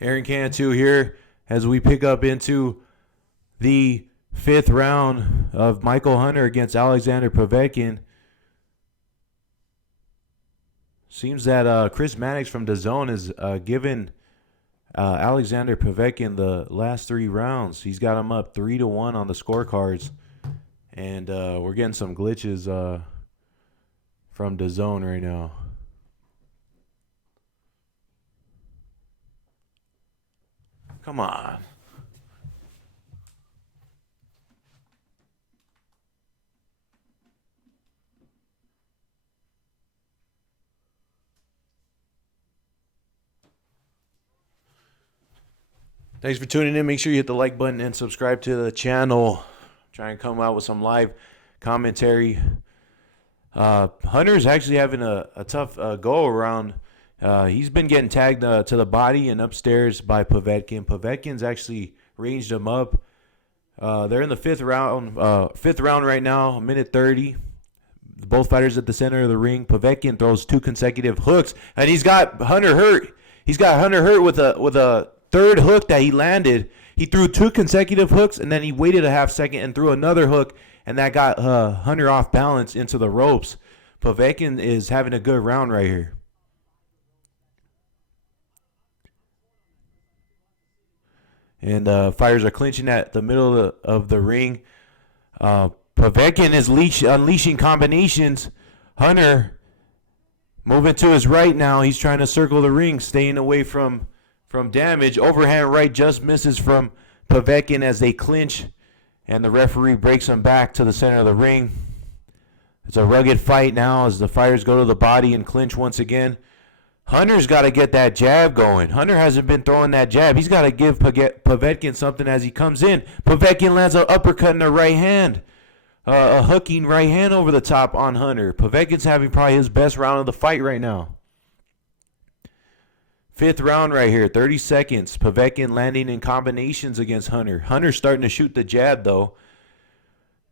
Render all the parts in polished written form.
Aaron Cantu here as we pick up into the fifth round of Michael Hunter against Alexander Povetkin. Seems that Chris Mannix from DAZN is giving Alexander Povetkin the last three rounds. He's got him up 3-1 on the scorecards. And we're getting some glitches from DAZN right now. Come on. Thanks for tuning in. Make sure you hit the like button and subscribe to the channel. Try and come out with some live commentary. Hunter's actually having a tough go around. He's been getting tagged to the body and upstairs by Povetkin. Povetkin's actually ranged him up. They're in the fifth round right now, a minute 30. Both fighters at the center of the ring. Povetkin throws two consecutive hooks, and he's got Hunter hurt. He's got Hunter hurt with a third hook that he landed. He threw two consecutive hooks, and then he waited a half second and threw another hook, and that got Hunter off balance into the ropes. Povetkin is having a good round right here. And fighters are clinching at the middle of the ring. Povetkin is unleashing combinations. Hunter moving to his right now. He's trying to circle the ring, staying away from damage. Overhand right just misses from Povetkin as they clinch, and the referee breaks him back to the center of the ring. It's a rugged fight now as the fighters go to the body and clinch once again. Hunter's got to get that jab going. Hunter hasn't been throwing that jab. He's got to give Povetkin something as he comes in. Povetkin lands an uppercut in the right hand. A hooking right hand over the top on Hunter. Povetkin's having probably his best round of the fight right now. Fifth round right here, 30 seconds. Povetkin landing in combinations against Hunter. Hunter's starting to shoot the jab, though.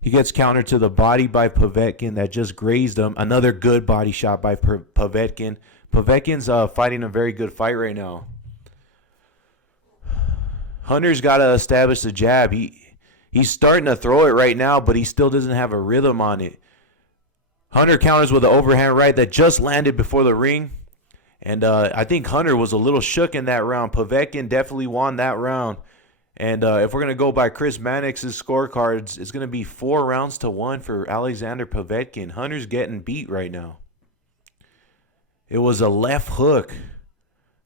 He gets countered to the body by Povetkin that just grazed him. Another good body shot by Povetkin. Povetkin's fighting a very good fight right now. Hunter's got to establish the jab. He's starting to throw it right now, but he still doesn't have a rhythm on it. Hunter counters with an overhand right that just landed before the ring. And I think Hunter was a little shook in that round. Povetkin definitely won that round. And if we're going to go by Chris Mannix's scorecards, it's going to be 4-1 for Alexander Povetkin. Hunter's getting beat right now. It was a left hook.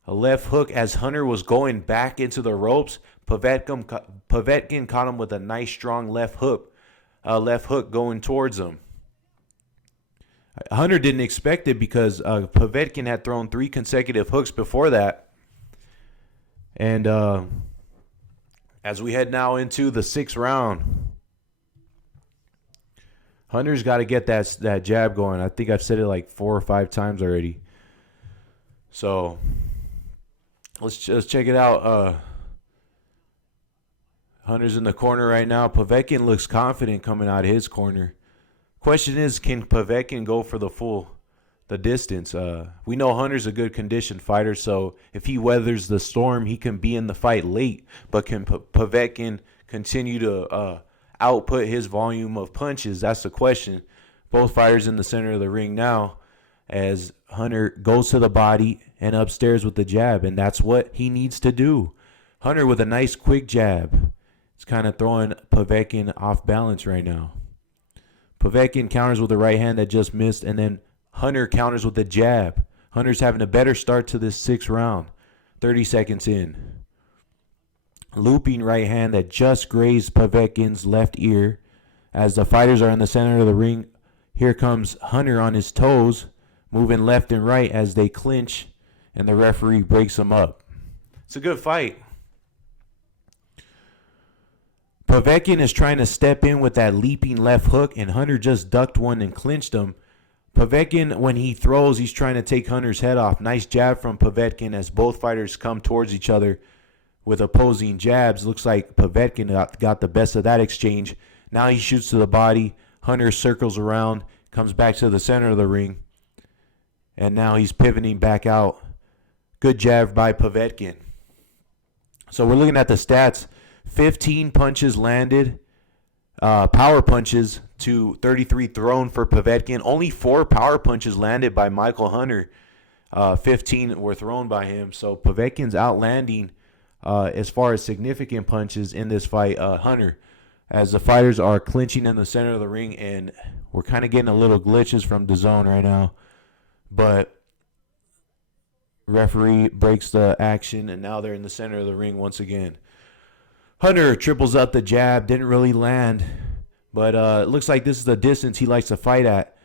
A left hook as Hunter was going back into the ropes. Povetkin caught him with a nice strong left hook going towards him. Hunter didn't expect it because Povetkin had thrown 3 consecutive hooks before that. And as we head now into the 6th round, Hunter's got to get that jab going. I think I've said it like 4 or 5 times already. So let's check it out. Hunter's in the corner right now. Povetkin looks confident coming out of his corner. Question is, can Povetkin go for the distance? We know Hunter's a good conditioned fighter, so if he weathers the storm, he can be in the fight late. But can Povetkin continue to output his volume of punches? That's the question. Both fighters in the center of the ring now as Hunter goes to the body and upstairs with the jab, and that's what he needs to do. Hunter with a nice quick jab. It's kind of throwing Povetkin off balance right now. Povetkin counters with the right hand that just missed, and then Hunter counters with the jab. Hunter's having a better start to this 6th round. 30 seconds in. Looping right hand that just grazed Povetkin's left ear. As the fighters are in the center of the ring, here comes Hunter on his toes, moving left and right as they clinch, and the referee breaks him up. It's a good fight. Povetkin is trying to step in with that leaping left hook, and Hunter just ducked one and clinched him. Povetkin, when he throws, he's trying to take Hunter's head off. Nice jab from Povetkin as both fighters come towards each other with opposing jabs. Looks like Povetkin got the best of that exchange. Now he shoots to the body. Hunter circles around, comes back to the center of the ring, and now he's pivoting back out. Good jab by Povetkin. So we're looking at the stats. 15 punches landed, power punches to 33 thrown for Povetkin. Only 4 power punches landed by Michael Hunter. 15 were thrown by him. So Povetkin's outlanding as far as significant punches in this fight, Hunter, as the fighters are clinching in the center of the ring, and we're kind of getting a little glitches from DAZN right now. But referee breaks the action, and now they're in the center of the ring once again. Hunter triples up the jab, didn't really land, but it looks like this is the distance he likes to fight at.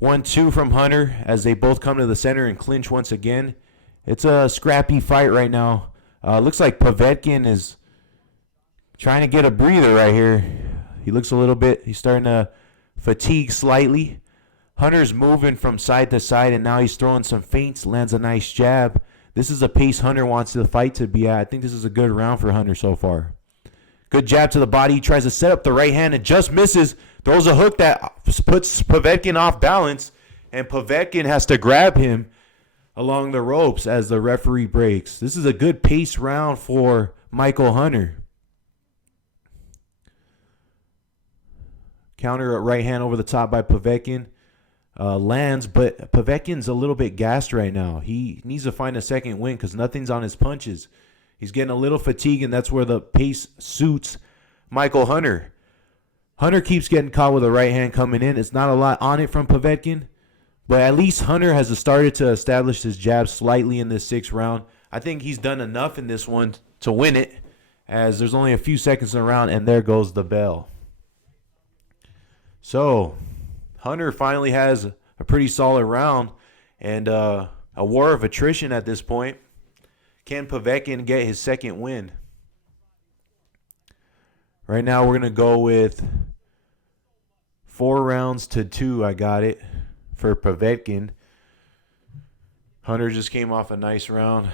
1-2 from Hunter as they both come to the center and clinch once again. It's a scrappy fight right now. Looks like Povetkin is trying to get a breather right here. He looks a little bit, he's starting to fatigue slightly. Hunter's moving from side to side, and now he's throwing some feints, lands a nice jab. This is a pace Hunter wants the fight to be at. I think this is a good round for Hunter so far. Good jab to the body. He tries to set up the right hand and just misses. Throws a hook that puts Povetkin off balance, and Povetkin has to grab him along the ropes as the referee breaks. This is a good pace round for Michael Hunter. Counter right hand over the top by Povetkin. Lands, but Povetkin's a little bit gassed right now. He needs to find a second win because nothing's on his punches. He's getting a little fatigued, and that's where the pace suits Michael Hunter. Hunter keeps getting caught with a right hand coming in. It's not a lot on it from Povetkin, but at least Hunter has started to establish his jab slightly in this 6th round. I think he's done enough in this one to win it, as there's only a few seconds in the round, and there goes the bell. So Hunter finally has a pretty solid round and a war of attrition at this point. Can Povetkin get his second win? Right now we're going to go with 4 rounds to 2. I got it for Povetkin. Hunter just came off a nice round.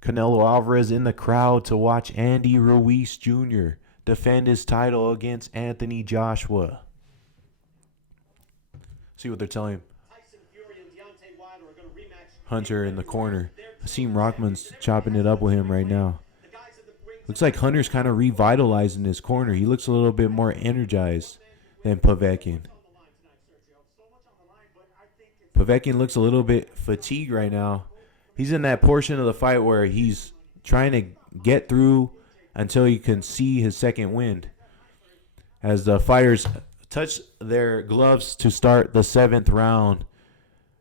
Canelo Alvarez in the crowd to watch Andy Ruiz Jr. defend his title against Anthony Joshua. See what they're telling him. Hunter in the corner. Hasim Rockman's chopping it up with him right now. Looks like Hunter's kind of revitalizing his corner. He looks a little bit more energized than Povetkin. Povetkin looks a little bit fatigued right now. He's in that portion of the fight where he's trying to get through until he can see his second wind. As the fighters touch their gloves to start the 7th round.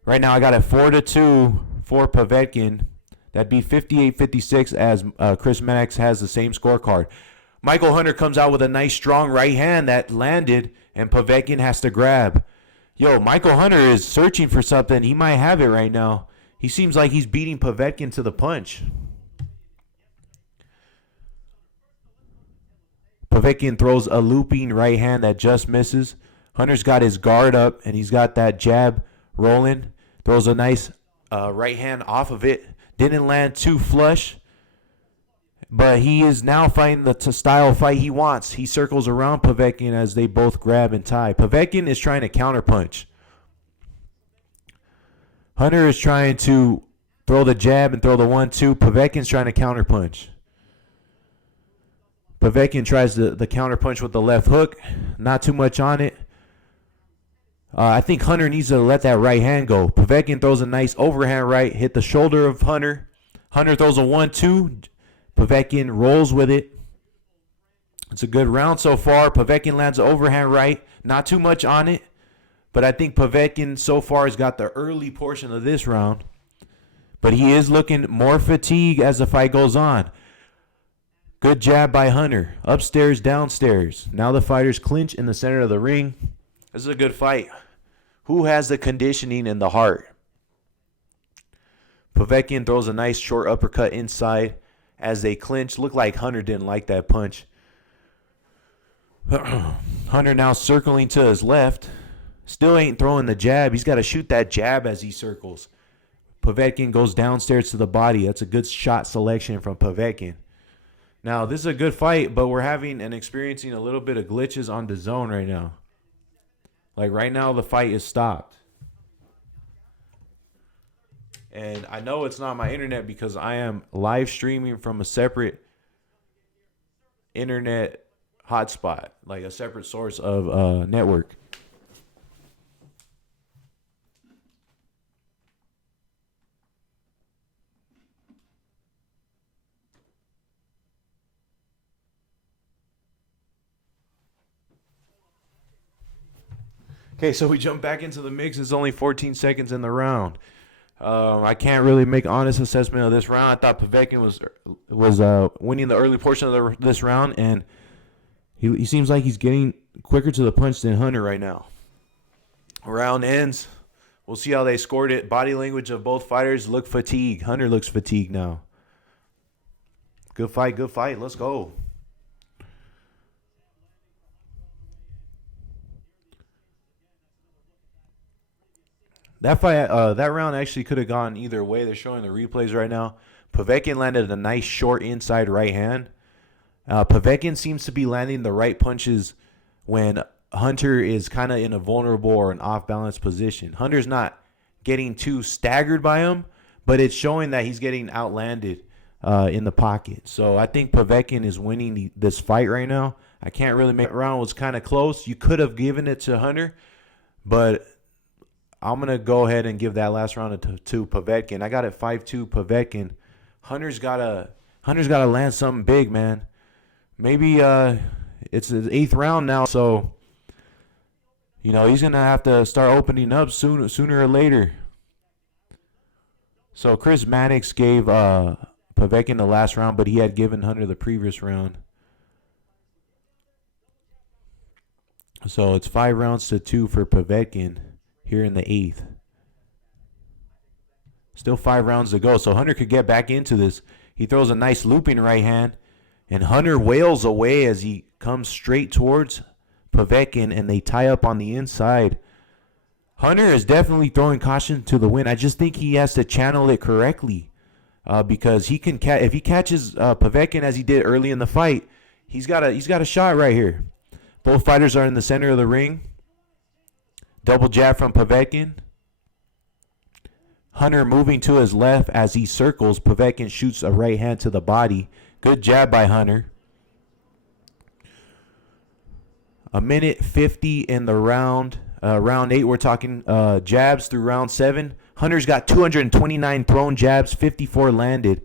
Right now I got it 4-2 for Povetkin. That'd be 58-56 as Chris Mannix has the same scorecard. Michael Hunter comes out with a nice strong right hand that landed, and Povetkin has to grab. Yo, Michael Hunter is searching for something. He might have it right now. He seems like he's beating Povetkin to the punch. Povetkin throws a looping right hand that just misses. Hunter's got his guard up, and he's got that jab rolling. Throws a nice right hand off of it. Didn't land too flush, but he is now fighting the style fight he wants. He circles around Povetkin as they both grab and tie. Povetkin is trying to counterpunch. Hunter is trying to throw the jab and throw the 1-2. Povetkin's trying to counterpunch. Povetkin tries the counterpunch with the left hook. Not too much on it. I think Hunter needs to let that right hand go. Povetkin throws a nice overhand right, hit the shoulder of Hunter. Hunter throws a 1-2. Povetkin rolls with it. It's a good round so far. Povetkin lands an overhand right. Not too much on it. But I think Povetkin so far has got the early portion of this round. But he is looking more fatigued as the fight goes on. Good jab by Hunter. Upstairs, downstairs. Now the fighters clinch in the center of the ring. This is a good fight. Who has the conditioning and the heart? Povetkin throws a nice short uppercut inside as they clinch. Looked like Hunter didn't like that punch. Hunter now circling to his left. Still ain't throwing the jab. He's got to shoot that jab as he circles. Povetkin goes downstairs to the body. That's a good shot selection from Povetkin. Now, this is a good fight, but we're having and experiencing a little bit of glitches on DAZN right now. Like right now, the fight is stopped. And I know it's not my internet because I am live streaming from a separate internet hotspot, like a separate source of network. Okay, so we jump back into the mix. It's only 14 seconds in the round. I can't really make an honest assessment of this round. I thought Povetkin was winning the early portion of this round, and he seems like he's getting quicker to the punch than Hunter right now. Round ends. We'll see how they scored it. Body language of both fighters look fatigued. Hunter looks fatigued now. Good fight, good fight. Let's go. That fight, that round actually could have gone either way. They're showing the replays right now. Povetkin landed a nice short inside right hand. Povetkin seems to be landing the right punches when Hunter is kind of in a vulnerable or an off-balance position. Hunter's not getting too staggered by him, but it's showing that he's getting outlanded in the pocket. So I think Povetkin is winning this fight right now. I can't really make it. Round was kind of close. You could have given it to Hunter, but I'm going to go ahead and give that last round to Povetkin. I got it 5-2 Povetkin. Hunter's got to land something big, man. Maybe it's the 8th round now, so he's going to have to start opening up sooner or later. So Chris Mannix gave Povetkin the last round, but he had given Hunter the previous round. So it's 5-2 for Povetkin here in the 8th. Still 5 rounds to go, so Hunter could get back into this. He throws a nice looping right hand, and Hunter wails away as he comes straight towards Povetkin, and they tie up on the inside. Hunter is definitely throwing caution to the wind. I just think he has to channel it correctly because he can if he catches Povetkin as he did early in the fight, he's got a shot right here. Both fighters are in the center of the ring. Double jab from Povetkin. Hunter moving to his left as he circles. Povetkin shoots a right hand to the body. Good jab by Hunter. 1:50 in the round. Round 8, we're talking jabs through round 7. Hunter's got 229 thrown jabs, 54 landed.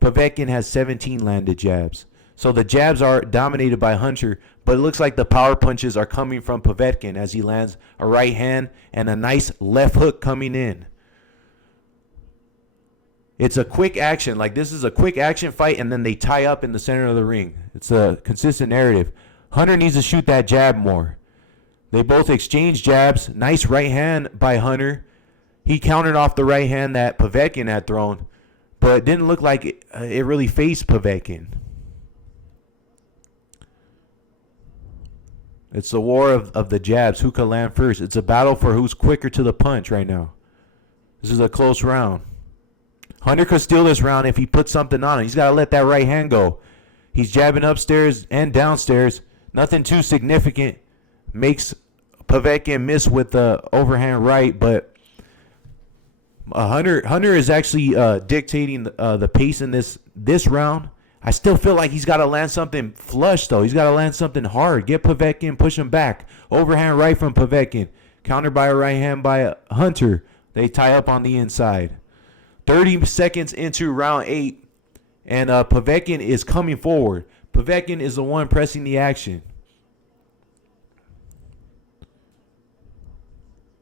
Povetkin has 17 landed jabs. So the jabs are dominated by Hunter, but it looks like the power punches are coming from Povetkin as he lands a right hand and a nice left hook coming in. It's a quick action. Like, this is a quick action fight, and then they tie up in the center of the ring. It's a consistent narrative. Hunter needs to shoot that jab more. They both exchange jabs. Nice right hand by Hunter. He countered off the right hand that Povetkin had thrown, but it didn't look like it really faced Povetkin. It's the war of the jabs. Who can land first? It's a battle for who's quicker to the punch right now. This is a close round. Hunter could steal this round if he puts something on him. He's got to let that right hand go. He's jabbing upstairs and downstairs. Nothing too significant. Makes Povetkin miss with the overhand right, but Hunter is actually dictating the pace in this round. I still feel like he's got to land something flush, though. He's got to land something hard. Get Povetkin, push him back. Overhand right from Povetkin. Countered by a right hand by Hunter. They tie up on the inside. 30 seconds into round 8, and Povetkin is coming forward. Povetkin is the one pressing the action.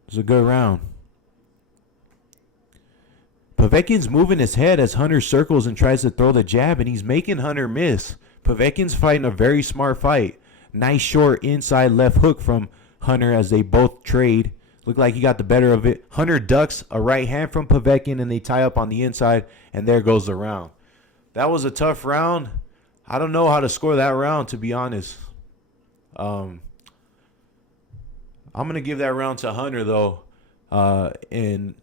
It's a good round. Povetkin's moving his head as Hunter circles and tries to throw the jab, and he's making Hunter miss. Povetkin's fighting a very smart fight. Nice short inside left hook from Hunter as they both trade. Looked like he got the better of it. Hunter ducks a right hand from Povetkin, and they tie up on the inside, and there goes the round. That was a tough round. I don't know how to score that round, to be honest. I'm going to give that round to Hunter, though, in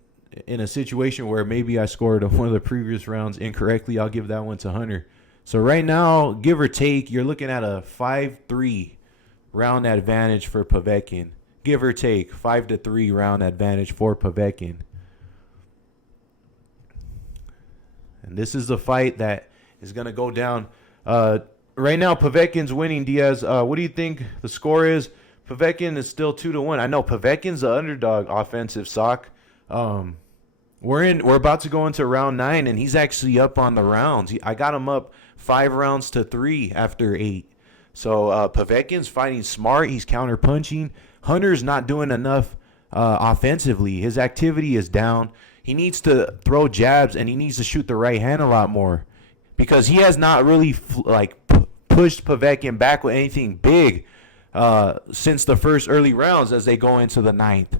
a situation where maybe I scored one of the previous rounds incorrectly. I'll give that one to Hunter. So right now, give or take, you're looking at a 5-3 round advantage for Povetkin. Give or take, 5-3 round advantage for Povetkin. And this is the fight that is going to go down. Right now, Povetkin's winning. Diaz, what do you think the score is? Povetkin is still 2-1. I know Povetkin's the underdog offensive sock. Um, we're about to go into round 9, and he's actually up on the rounds. I got him up 5 rounds to 3 after 8. So Povetkin's fighting smart. He's counter punching. Hunter's not doing enough offensively. His activity is down. He needs to throw jabs, and he needs to shoot the right hand a lot more because he has not really pushed Povetkin back with anything big since the first early rounds as they go into the 9th.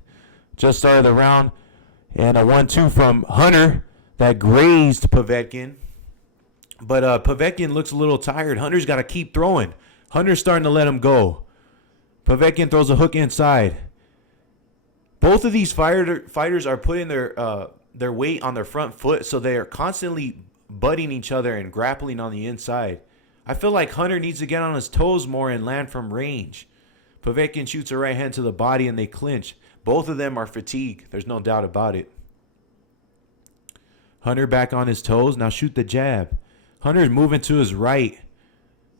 Just started the round, and a 1-2 from Hunter that grazed Povetkin. But Povetkin looks a little tired. Hunter's got to keep throwing. Hunter's starting to let him go. Povetkin throws a hook inside. Both of these fighters are putting their weight on their front foot, so they are constantly butting each other and grappling on the inside. I feel like Hunter needs to get on his toes more and land from range. Povetkin shoots a right hand to the body and they clinch. Both of them are fatigued. There's no doubt about it. Hunter back on his toes. Now shoot the jab. Hunter's moving to his right,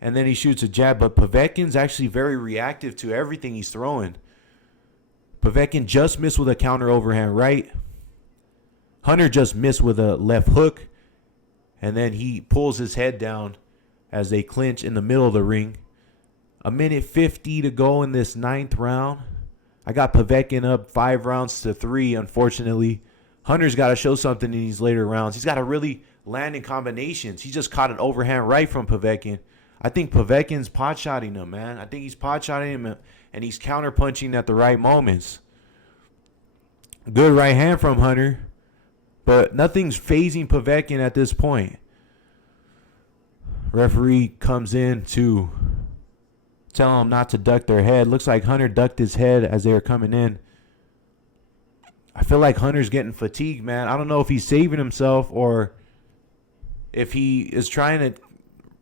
and then he shoots a jab. But Povetkin's actually very reactive to everything he's throwing. Povetkin just missed with a counter overhand right. Hunter just missed with a left hook, and then he pulls his head down as they clinch in the middle of the ring. 1:50 to go in this 9th round. I got Povetkin up 5 rounds to 3, unfortunately. Hunter's got to show something in these later rounds. He's got to really land in combinations. He just caught an overhand right from Povetkin. I think Povetkin's pot-shotting him, man. I think he's pot-shotting him, and he's counter-punching at the right moments. Good right hand from Hunter, but nothing's phasing Povetkin at this point. Referee comes in to tell him not to duck their head. Looks like Hunter ducked his head as they were coming in. I feel like Hunter's getting fatigued, man. I don't know if he's saving himself or if he is trying to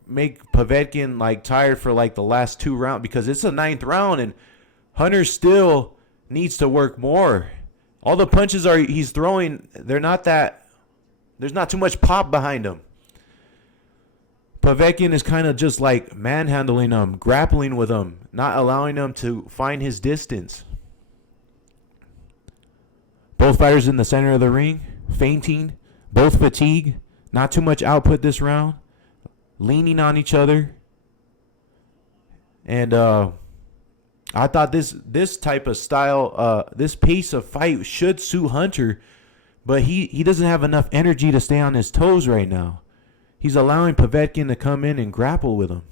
make Povetkin like tired for like the last 2 rounds, because it's the 9th round and Hunter still needs to work more. All the punches he's throwing, there's not too much pop behind them. Povetkin is kind of just like manhandling him, grappling with him, not allowing him to find his distance. Both fighters in the center of the ring, feinting, both fatigue, not too much output this round, leaning on each other. And I thought this type of style, this pace of fight should suit Hunter, but he doesn't have enough energy to stay on his toes right now. He's allowing Povetkin to come in and grapple with him.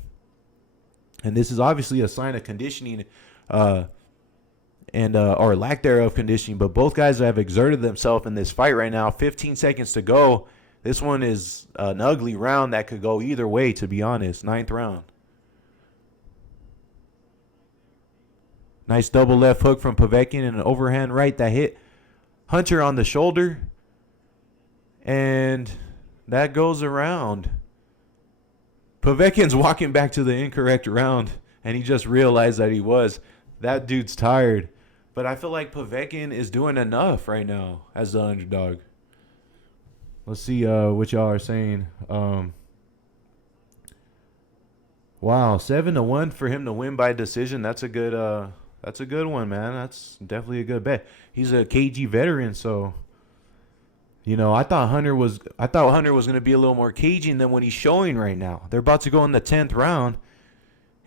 And this is obviously a sign of conditioning or lack thereof conditioning. But both guys have exerted themselves in this fight right now. 15 seconds to go. This one is an ugly round that could go either way, to be honest. 9th round. Nice double left hook from Povetkin and an overhand right that hit Hunter on the shoulder. And that goes around. Povetkin's walking back to the incorrect round, and he just realized that he was. That dude's tired. But I feel like Povetkin is doing enough right now as the underdog. Let's see what y'all are saying. Wow, 7-1 for him to win by decision. That's a good one, man. That's definitely a good bet. He's a KG veteran, so I thought Hunter was going to be a little more cagey than what he's showing right now. They're about to go in the 10th round,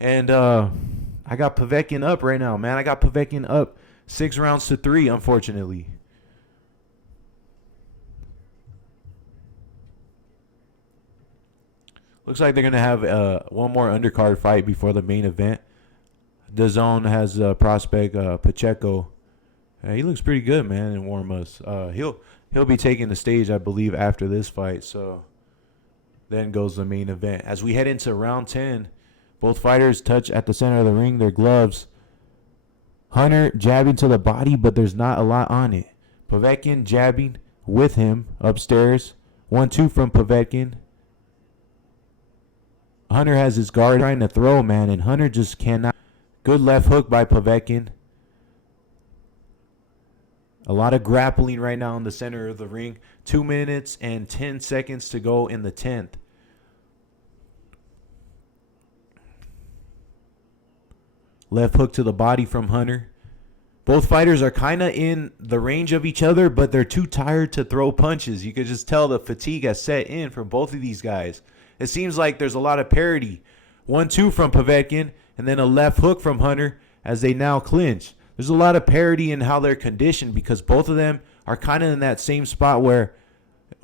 and I got Povetkin up right now, man. I got Povetkin up 6 rounds to 3, unfortunately. Looks like they're going to have one more undercard fight before the main event. DAZN has prospect Pacheco. He looks pretty good, man, in warm-ups. He'll be taking the stage, I believe, after this fight. So then goes the main event. As we head into round 10, both fighters touch at the center of the ring, their gloves. Hunter jabbing to the body, but there's not a lot on it. Povetkin jabbing with him upstairs. 1-2 from Povetkin. Hunter has his guard trying to throw, man, and Hunter just cannot. Good left hook by Povetkin. A lot of grappling right now in the center of the ring. 2 minutes and 10 seconds to go in the 10th. Left hook to the body from Hunter. Both fighters are kind of in the range of each other, but they're too tired to throw punches. You could just tell the fatigue has set in for both of these guys. It seems like there's a lot of parity. 1-2 from Povetkin, and then a left hook from Hunter as they now clinch. There's a lot of parity in how they're conditioned because both of them are kind of in that same spot where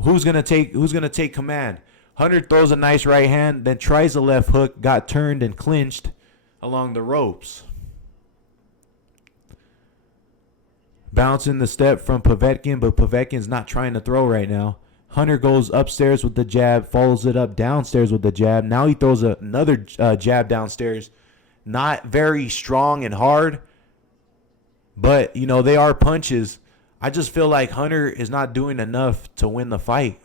who's gonna take command. Hunter throws a nice right hand, then tries a left hook, got turned and clinched along the ropes. Bouncing the step from Povetkin, but Povetkin's not trying to throw right now. Hunter goes upstairs with the jab, follows it up downstairs with the jab. Now he throws another jab downstairs. Not very strong and hard, but, you know, they are punches. I just feel like Hunter is not doing enough to win the fight.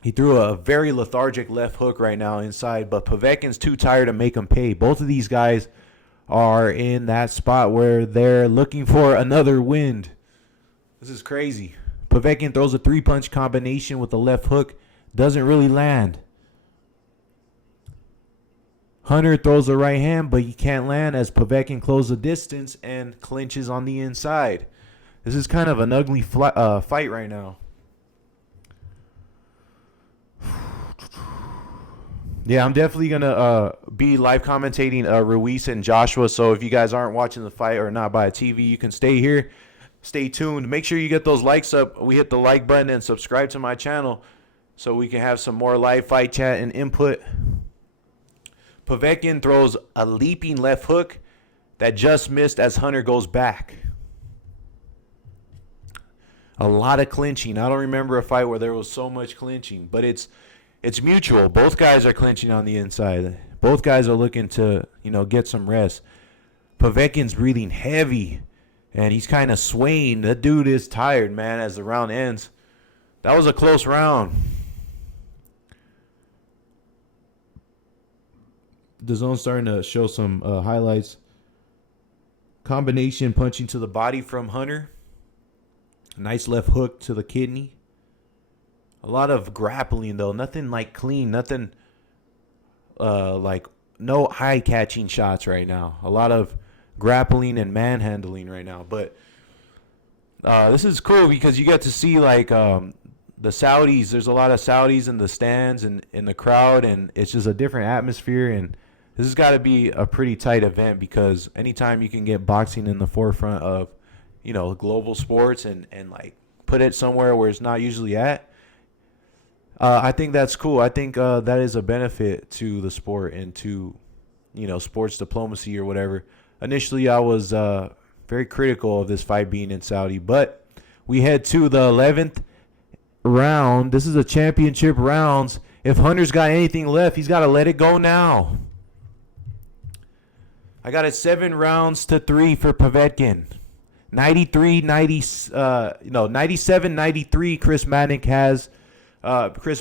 He threw a very lethargic left hook right now inside, but Povetkin's too tired to make him pay. Both of these guys are in that spot where they're looking for another wind. This is crazy. Povetkin throws a 3-punch combination with the left hook. Doesn't really land. Hunter throws a right hand, but he can't land as Povetkin closes the distance and clinches on the inside. This is kind of an ugly fight right now. Yeah, I'm definitely going to be live commentating Ruiz and Joshua. So if you guys aren't watching the fight or not by a TV, you can stay here. Stay tuned. Make sure you get those likes up. We hit the like button and subscribe to my channel so we can have some more live fight chat and input. Povetkin throws a leaping left hook that just missed as Hunter goes back. A lot of clinching. I don't remember a fight where there was so much clinching, but it's mutual. Both guys are clinching on the inside. Both guys are looking to, you know, get some rest. Povetkin's breathing heavy, and he's kind of swaying. That dude is tired, man, as the round ends. That was a close round. The zone's starting to show some highlights. Combination punching to the body from Hunter. Nice left hook to the kidney. A lot of grappling, though. Nothing like clean. Nothing like no eye-catching shots right now. A lot of grappling and manhandling right now. But this is cool because you get to see like the Saudis. There's a lot of Saudis in the stands and in the crowd, and it's just a different atmosphere. And this has got to be a pretty tight event because anytime you can get boxing in the forefront of, you know, global sports and like put it somewhere where it's not usually at, I think that's cool. I think that is a benefit to the sport and to, you know, sports diplomacy or whatever. Initially, I was very critical of this fight being in Saudi, but we head to the 11th round. This is a championship rounds. If Hunter's got anything left, he's got to let it go now. I got it 7-3 for Povetkin. 97-93 Chris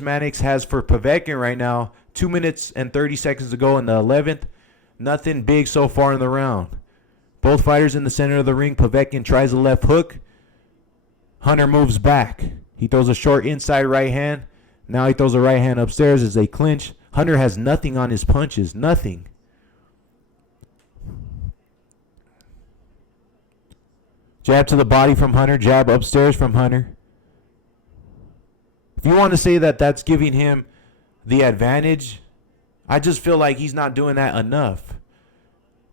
Mannix has for Povetkin right now. 2 minutes and 30 seconds to go in the 11th. Nothing big so far in the round. Both fighters in the center of the ring. Povetkin tries a left hook. Hunter moves back. He throws a short inside right hand. Now he throws a right hand upstairs as they clinch. Hunter has nothing on his punches. Nothing. Jab to the body from Hunter. Jab upstairs from Hunter. If you want to say that that's giving him the advantage, I just feel like he's not doing that enough.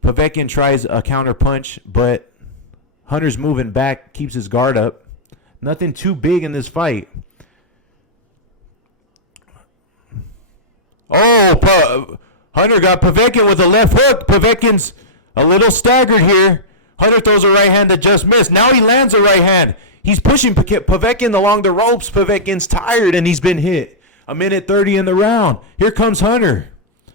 Povetkin tries a counter punch, but Hunter's moving back, keeps his guard up. Nothing too big in this fight. Oh, Hunter got Povetkin with a left hook. Povetkin's a little staggered here. Hunter throws a right hand that just missed. Now he lands a right hand. He's pushing Povetkin along the ropes. Povetkin's tired and he's been hit. 1:30 in the round. Here comes Hunter.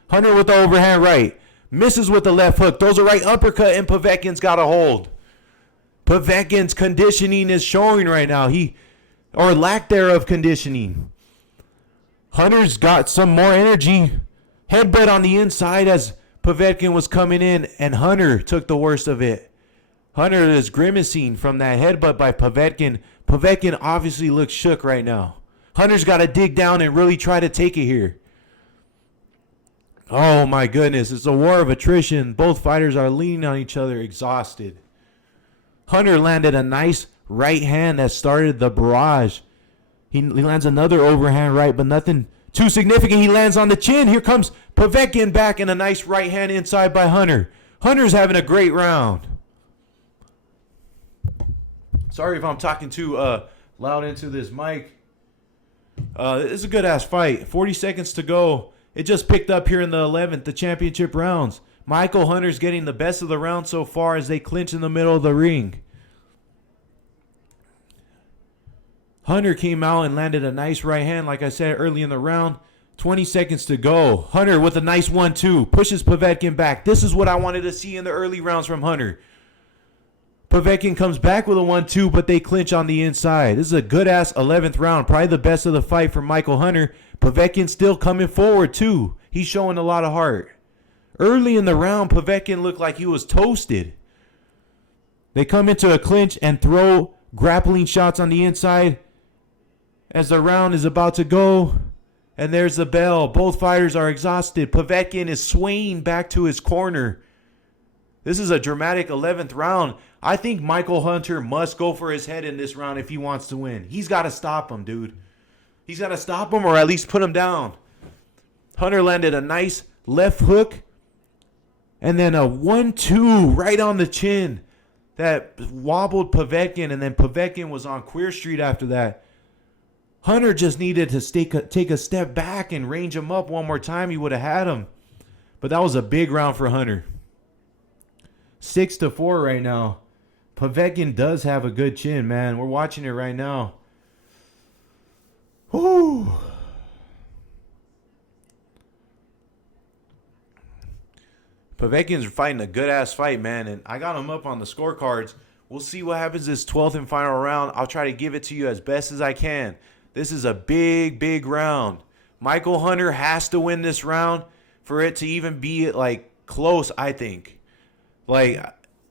Hunter with the overhand right. Misses with the left hook. Throws a right uppercut and Povetkin's got a hold. Povetkin's conditioning is showing right now. Or lack thereof conditioning. Hunter's got some more energy. Headbutt on the inside as Povetkin was coming in and Hunter took the worst of it. Hunter is grimacing from that headbutt by Povetkin. Povetkin obviously looks shook right now. Hunter's got to dig down and really try to take it here. Oh, my goodness. It's a war of attrition. Both fighters are leaning on each other, exhausted. Hunter landed a nice right hand that started the barrage. He lands another overhand right, but nothing too significant. He lands on the chin. Here comes Povetkin back and a nice right hand inside by Hunter. Hunter's having a great round. Sorry if I'm talking too loud into this mic. It's a good-ass fight. 40 seconds to go. It just picked up here in the 11th, the championship rounds. Michael Hunter's getting the best of the round so far as they clinch in the middle of the ring. Hunter came out and landed a nice right hand, like I said early in the round. 20 seconds to go. Hunter with a nice 1-2. Pushes Povetkin back. This is what I wanted to see in the early rounds from Hunter. Povetkin comes back with a 1-2, but they clinch on the inside. This is a good-ass 11th round. Probably the best of the fight for Michael Hunter. Povetkin still coming forward, too. He's showing a lot of heart. Early in the round, Povetkin looked like he was toasted. They come into a clinch and throw grappling shots on the inside as the round is about to go. And there's the bell. Both fighters are exhausted. Povetkin is swaying back to his corner. This is a dramatic 11th round. I think Michael Hunter must go for his head in this round if he wants to win. He's got to stop him, dude. He's got to stop him or at least put him down. Hunter landed a nice left hook and then a 1-2 right on the chin that wobbled Povetkin, and then Povetkin was on Queer Street after that. Hunter just needed to take a step back and range him up one more time. He would have had him. But that was a big round for Hunter. 6-4 right now. Povetkin does have a good chin, man. We're watching it right now. Whoo. Povetkin's fighting a good-ass fight, man, and I got him up on the scorecards. We'll see what happens this 12th and final round. I'll try to give it to you as best as I can. This is a big, big round. Michael Hunter has to win this round for it to even be, like, close, I think. Like,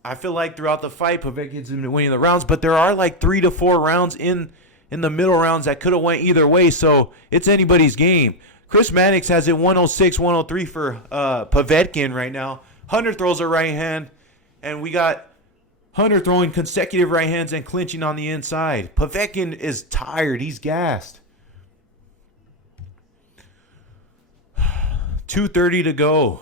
I feel like throughout the fight, Povetkin's been winning the rounds, but there are, like, 3 to 4 rounds in the middle rounds that could have went either way, so it's anybody's game. Chris Mannix has it 106, 103 for Povetkin right now. Hunter throws a right hand, and we got Hunter throwing consecutive right hands and clinching on the inside. Povetkin is tired. He's gassed. 2:30 to go.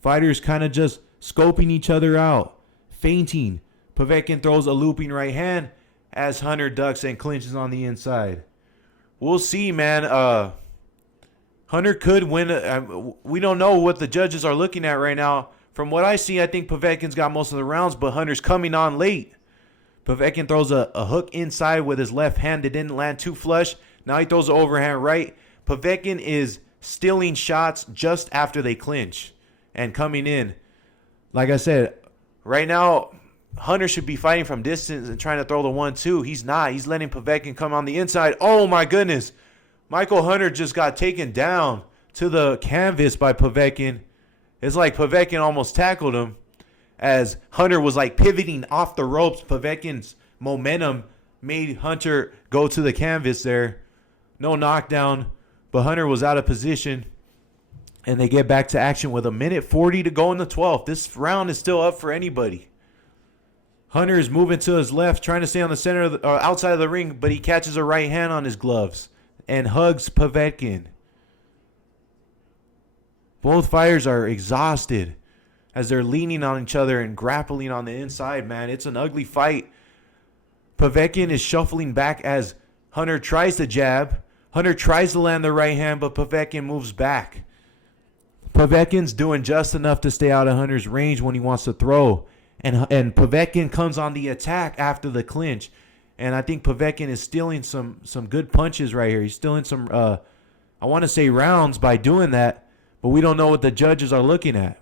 Fighters kind of just scoping each other out, feinting. Povetkin throws a looping right hand as Hunter ducks and clinches on the inside. We'll see, man. Hunter could win. We don't know what the judges are looking at right now. From what I see, I think Povetkin's got most of the rounds, but Hunter's coming on late. Povetkin throws a hook inside with his left hand that didn't land too flush. Now he throws an overhand right. Povetkin is stealing shots just after they clinch and coming in. Like I said, right now, Hunter should be fighting from distance and trying to throw the 1-2. He's not. He's letting Povetkin come on the inside. Oh, my goodness. Michael Hunter just got taken down to the canvas by Povetkin. It's like Povetkin almost tackled him as Hunter was like pivoting off the ropes. Povetkin's momentum made Hunter go to the canvas there. No knockdown, but Hunter was out of position. And they get back to action with 1:40 to go in the 12th. This round is still up for anybody. Hunter is moving to his left, trying to stay on the center of outside of the ring, but he catches a right hand on his gloves and hugs Povetkin. Both fighters are exhausted as they're leaning on each other and grappling on the inside, man. It's an ugly fight. Povetkin is shuffling back as Hunter tries to jab. Hunter tries to land the right hand, but Povetkin moves back. Povetkin's doing just enough to stay out of Hunter's range when he wants to throw. And Povetkin comes on the attack after the clinch. And I think Povetkin is stealing some good punches right here. He's stealing some, I want to say rounds by doing that. But we don't know what the judges are looking at.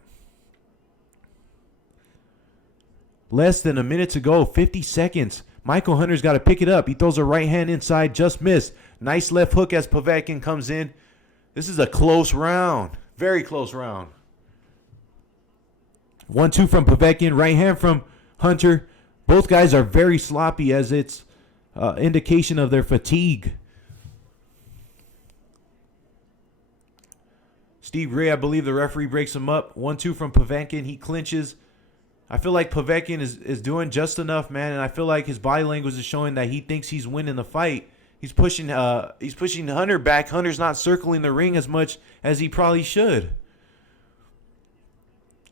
Less than a minute to go, 50 seconds. Michael Hunter's got to pick it up. He throws a right hand inside, just missed. Nice left hook as Povetkin comes in. This is a close round. Very close round. 1-2 from Povetkin, right hand from Hunter. Both guys are very sloppy as it's indication of their fatigue. Steve Gray, I believe the referee breaks him up. 1-2 from Povetkin. He clinches. I feel like Povetkin is doing just enough, man, and I feel like his body language is showing that he thinks he's winning the fight. He's pushing Hunter back. Hunter's not circling the ring as much as he probably should.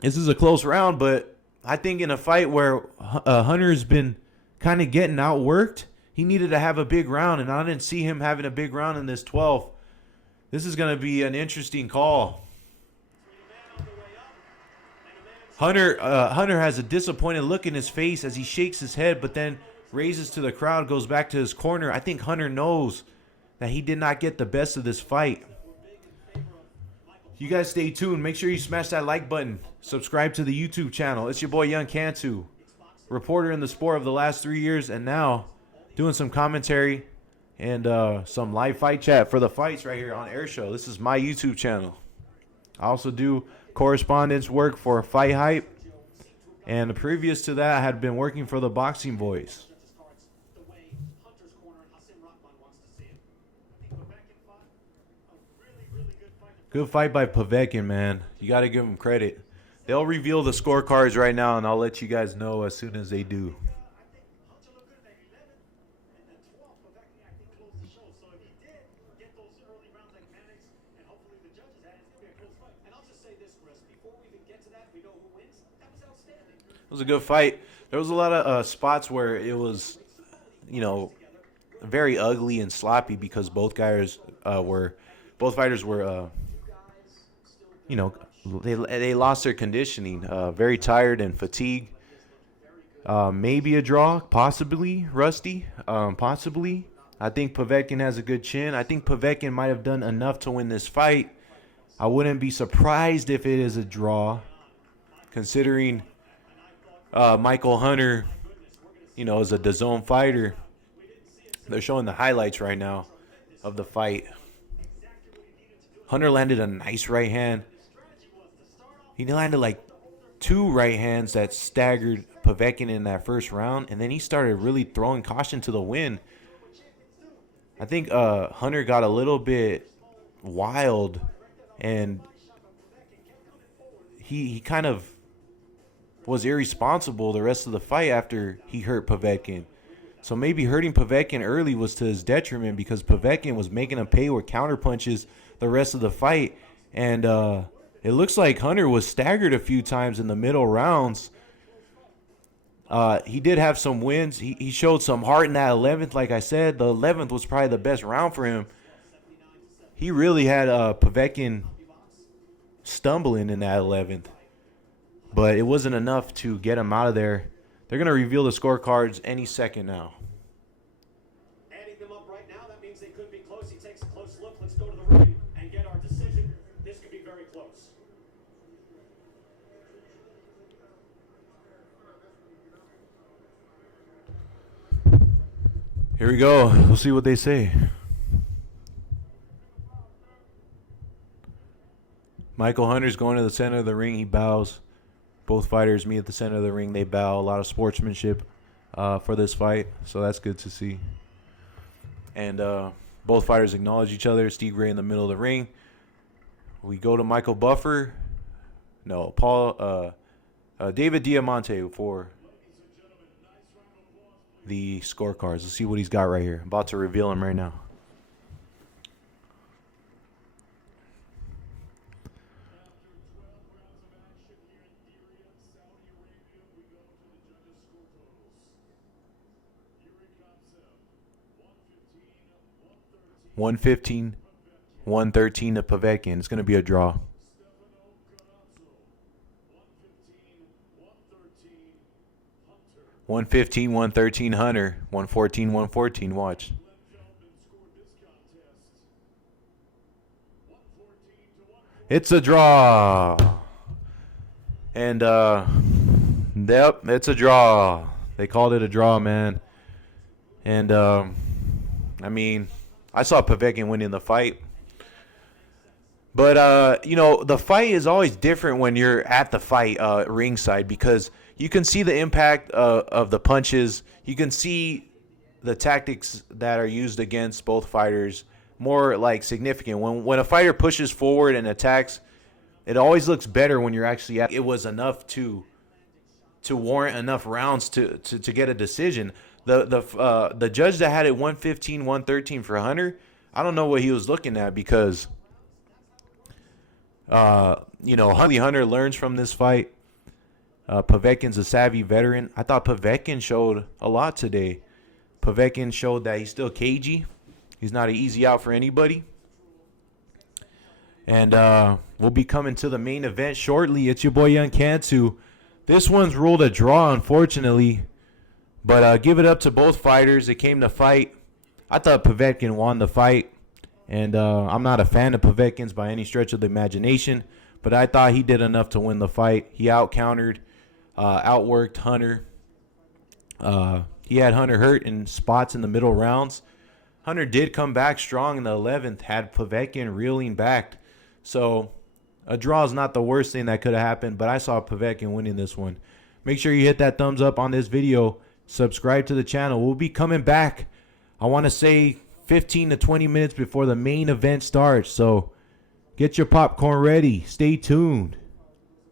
This is a close round, but I think in a fight where Hunter's been kind of getting outworked, he needed to have a big round, and I didn't see him having a big round in this 12th. This is going to be an interesting call. Hunter has a disappointed look in his face as he shakes his head, but then raises to the crowd, goes back to his corner. I think Hunter knows that he did not get the best of this fight. You guys stay tuned. Make sure you smash that like button. Subscribe to the YouTube channel. It's your boy Young Cantu, reporter in the sport of the last 3 years, and now doing some commentary and some live fight chat for the fights right here on Airshow. This is my YouTube channel. I also do correspondence work for Fight Hype, and previous to that I had been working for the Boxing Boys. Good fight by Povetkin, man. You got to give him credit. They'll reveal the scorecards right now, and I'll let you guys know as soon as they do. It was a good fight. There was a lot of spots where it was, very ugly and sloppy because both fighters were, they lost their conditioning. Very tired and fatigued. Maybe a draw, possibly, Rusty, possibly. I think Povetkin has a good chin. I think Povetkin might have done enough to win this fight. I wouldn't be surprised if it is a draw, considering Michael Hunter, is a DAZN fighter. They're showing the highlights right now of the fight. Hunter landed a nice right hand. He landed like 2 right hands that staggered Povetkin in that first round, and then he started really throwing caution to the wind. I think Hunter got a little bit wild, and he kind of was irresponsible the rest of the fight after he hurt Povetkin. So maybe hurting Povetkin early was to his detriment because Povetkin was making him pay with counter punches the rest of the fight. And it looks like Hunter was staggered a few times in the middle rounds. He did have some wins. He showed some heart in that 11th. Like I said, the 11th was probably the best round for him. He really had Povetkin stumbling in that 11th. But it wasn't enough to get him out of there. They're going to reveal the scorecards any second now. Adding them up right now, that means they could be close. He takes a close look. Let's go to the ring and get our decision. This could be very close. Here we go. We'll see what they say. Michael Hunter's going to the center of the ring. He bows. Both fighters meet at the center of the ring. They bow. A lot of sportsmanship for this fight, so that's good to see. And both fighters acknowledge each other. Steve Gray in the middle of the ring. We go to Michael Buffer. No, David Diamante for the scorecards. Let's see what he's got right here. I'm about to reveal him right now. $115, $113 to Povetkin. It's going to be a draw. $115, $113 Hunter. $114, $114. Watch. It's a draw. And, yep, it's a draw. They called it a draw, man. And, I saw Povetkin winning the fight. But, the fight is always different when you're at the fight ringside because you can see the impact of the punches. You can see the tactics that are used against both fighters more like significant. When a fighter pushes forward and attacks It always looks better when you're actually at. It was enough to warrant enough rounds to get a decision. The judge that had it 115, 113 for Hunter, I don't know what he was looking at because Hunter learns from this fight. Povetkin's a savvy veteran. I thought Povetkin showed a lot today. Povetkin showed that he's still cagey. He's not an easy out for anybody. And we'll be coming to the main event shortly. It's your boy Young Kantu. This one's ruled a draw, unfortunately. But give it up to both fighters. It came to fight. I thought Povetkin won the fight. And I'm not a fan of Povetkin's by any stretch of the imagination. But I thought he did enough to win the fight. He out-countered, outworked Hunter. He had Hunter hurt in spots in the middle rounds. Hunter did come back strong in the 11th, had Povetkin reeling back. So a draw is not the worst thing that could have happened, but I saw Povetkin winning this one. Make sure you hit that thumbs up on this video. Subscribe to the channel. We'll be coming back, I want to say 15 to 20 minutes before the main event starts. So get your popcorn ready. Stay tuned.